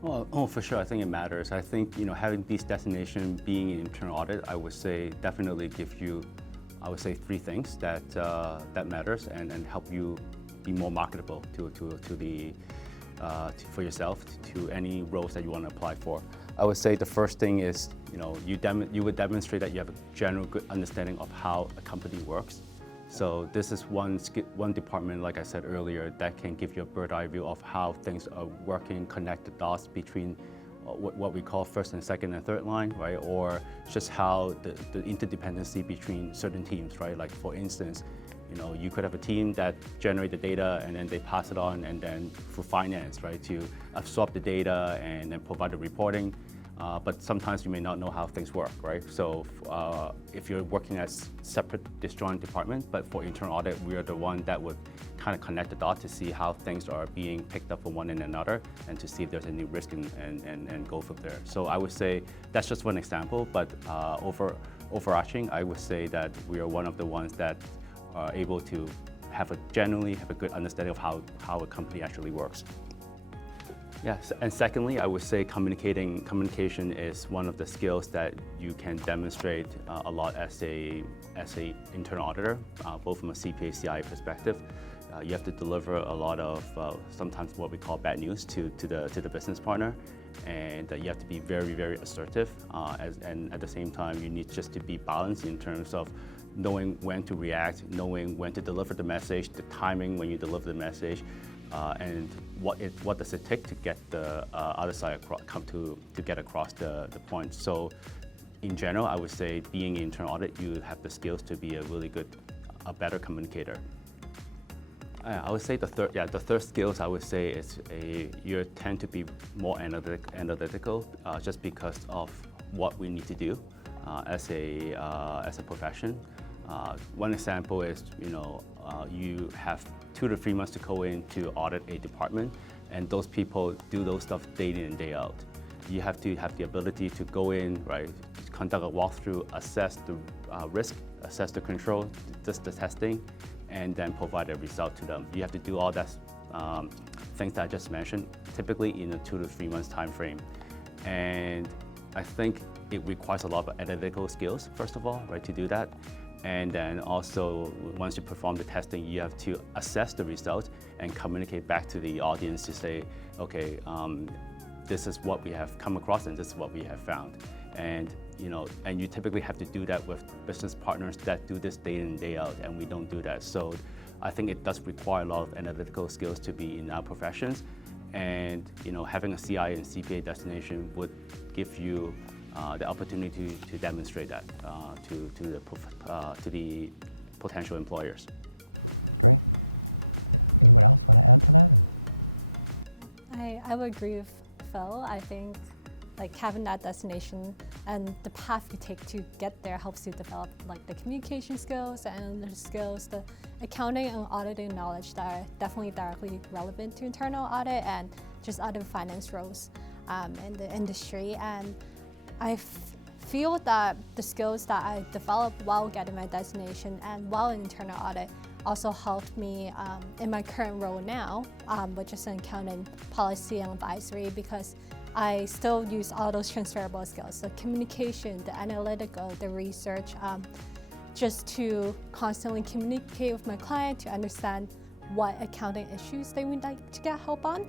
Well, oh, for sure. I think it matters. I think having these designations, being in internal audit, I would say definitely give you, I would say, three things that that matters and help you be more marketable for yourself to any roles that you want to apply for. I would say the first thing is you would demonstrate that you have a general good understanding of how a company works. So this is one department, like I said earlier, that can give you a bird's eye view of how things are working, connect the dots between what we call first and second and third line, right? Or just how the interdependency between certain teams, right? Like for instance, you could have a team that generate the data and then they pass it on and then for finance, right? To absorb the data and then provide the reporting. But sometimes you may not know how things work, right? So if you're working as separate disjoint departments, but for internal audit, we are the one that would kind of connect the dots to see how things are being picked up from one and another and to see if there's any risk and go from there. So I would say that's just one example, but overarching, I would say that we are one of the ones that are able to generally have a good understanding of how a company actually works. Yes, and secondly, I would say communication is one of the skills that you can demonstrate a lot as a internal auditor, both from a CPA, CIA perspective. You have to deliver a lot of sometimes what we call bad news to the business partner, and you have to be very, very assertive. And at the same time, you need just to be balanced in terms of knowing when to react, knowing when to deliver the message, the timing when you deliver the message. And what does it take to get the other side to get across the point. So in general, I would say being in internal audit, you have the skills to be a better communicator. I would say the third skills I would say is you tend to be more analytical just because of what we need to do as a profession. One example is you have 2 to 3 months to go in to audit a department, and those people do those stuff day in and day out. You have to have the ability to go in, right, conduct a walkthrough, assess the risk, assess the control, just the testing, and then provide a result to them. You have to do all that things that I just mentioned, typically in a 2 to 3 months time frame. And I think it requires a lot of analytical skills, first of all, right, to do that. And then also, once you perform the testing, you have to assess the results and communicate back to the audience to say, okay, this is what we have come across and this is what we have found. And you typically have to do that with business partners that do this day in and day out, and we don't do that. So I think it does require a lot of analytical skills to be in our professions. And having a CIA and CPA designation would give you the opportunity to demonstrate that to the potential employers. I would agree with Phil. I think having that designation and the path you take to get there helps you develop the communication skills, the analytical skills, the accounting and auditing knowledge that are definitely directly relevant to internal audit and just other finance roles in the industry. And I feel that the skills that I developed while getting my designation and while in internal audit also helped me in my current role now, which is in accounting, policy, and advisory, because I still use all those transferable skills, the communication, the analytical, the research, just to constantly communicate with my client to understand what accounting issues they would like to get help on.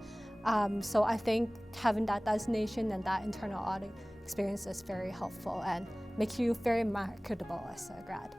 So I think having that designation and that internal audit experience is very helpful and make you very marketable as a grad.